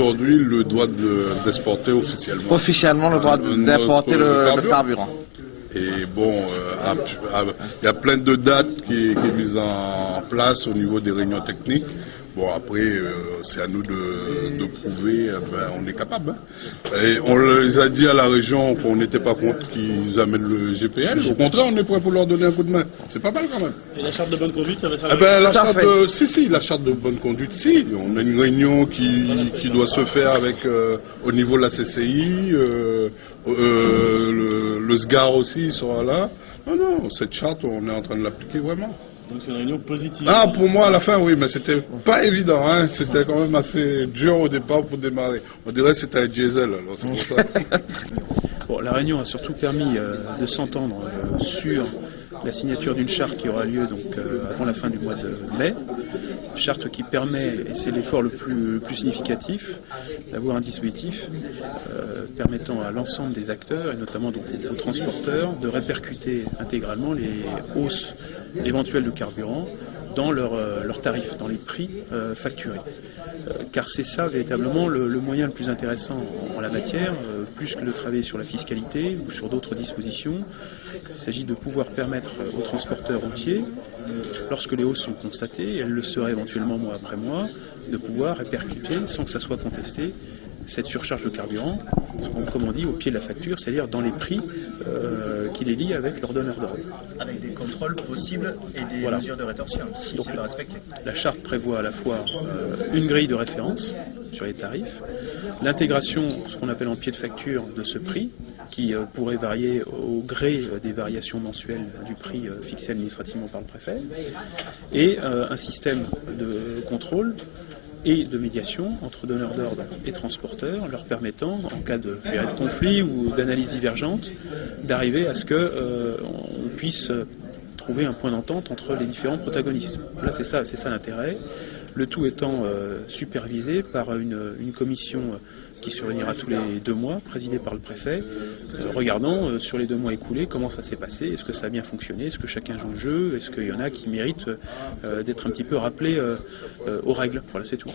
aujourd'hui le droit d'exporter officiellement. Officiellement le droit d'importer le carburant. Et bon, il y a plein de dates qui est mise en place au niveau des réunions techniques. Bon, après, c'est à nous de prouver, on est capable. Hein. Et on les a dit à la région qu'on n'était pas contre qu'ils amènent le GPL. Au contraire, on est prêt pour leur donner un coup de main. C'est pas mal quand même. Et la charte de bonne conduite, ça va servir la charte de bonne conduite, si. On a une réunion qui doit se faire avec, au niveau de la CCI, le SGAR aussi sera là. Non, cette charte, on est en train de l'appliquer vraiment. Donc c'est une réunion positive. Ah, pour moi à la fin, oui, mais c'était pas évident, hein. C'était quand même assez dur au départ pour démarrer. On dirait que c'était un diesel, alors c'est pour ça. Bon, la réunion a surtout permis de s'entendre sur la signature d'une charte qui aura lieu donc, avant la fin du mois de mai. Charte qui permet, et c'est l'effort le plus significatif, d'avoir un dispositif permettant à l'ensemble des acteurs, et notamment donc, aux transporteurs, de répercuter intégralement les hausses éventuelles de carburant dans leurs tarifs, dans les prix facturés. Car c'est ça véritablement le moyen le plus intéressant en la matière, plus que de travailler sur la fiscalité ou sur d'autres dispositions. Il s'agit de pouvoir permettre aux transporteurs routiers, lorsque les hausses sont constatées, et elles le seraient éventuellement mois après mois, de pouvoir répercuter, sans que ça soit contesté, cette surcharge de carburant, comme on dit, au pied de la facture, c'est-à-dire dans les prix qui les lient avec leur donneur d'ordre. Avec des contrôles possibles et des mesures de rétorsion, si c'est pas respecté. La charte prévoit à la fois une grille de référence sur les tarifs, l'intégration, ce qu'on appelle en pied de facture, de ce prix, qui pourrait varier au gré des variations mensuelles du prix fixé administrativement par le préfet, et un système de contrôle et de médiation entre donneurs d'ordre et transporteurs, leur permettant, en cas de conflit ou d'analyse divergente, d'arriver à ce qu'on puisse trouver un point d'entente entre les différents protagonistes. Là, c'est ça l'intérêt. Le tout étant supervisé par une commission qui se réunira tous les 2 mois, présidée par le préfet, regardant sur les 2 mois écoulés comment ça s'est passé, est-ce que ça a bien fonctionné, est-ce que chacun joue le jeu, est-ce qu'il y en a qui méritent d'être un petit peu rappelés aux règles. Voilà, c'est tout.